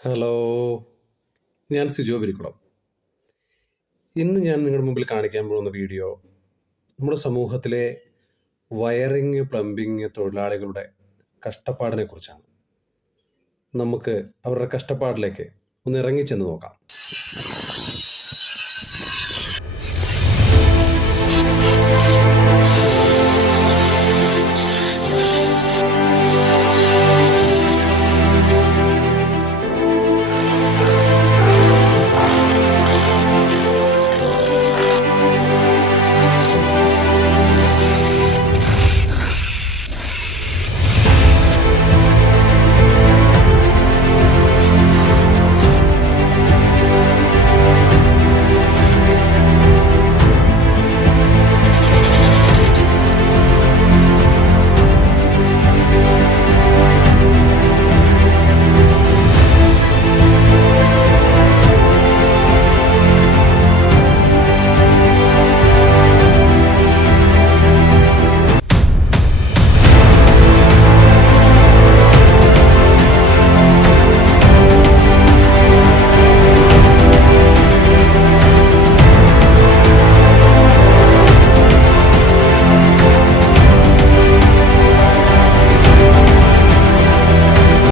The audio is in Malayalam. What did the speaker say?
ഹലോ ഞാൻ സിജോ ബിരിക്കുളം ഇന്ന് ഞാൻ നിങ്ങളുടെ മുമ്പിൽ കാണിക്കാൻ പോകുന്ന വീഡിയോ നമ്മുടെ സമൂഹത്തിലെ വയറിങ് പ്ലംബിങ് തൊഴിലാളികളുടെ കഷ്ടപ്പാടിനെ കുറിച്ചാണ് നമുക്ക് അവരുടെ കഷ്ടപ്പാടിലേക്ക് ഒന്ന് ഇറങ്ങിച്ചെന്ന് നോക്കാം.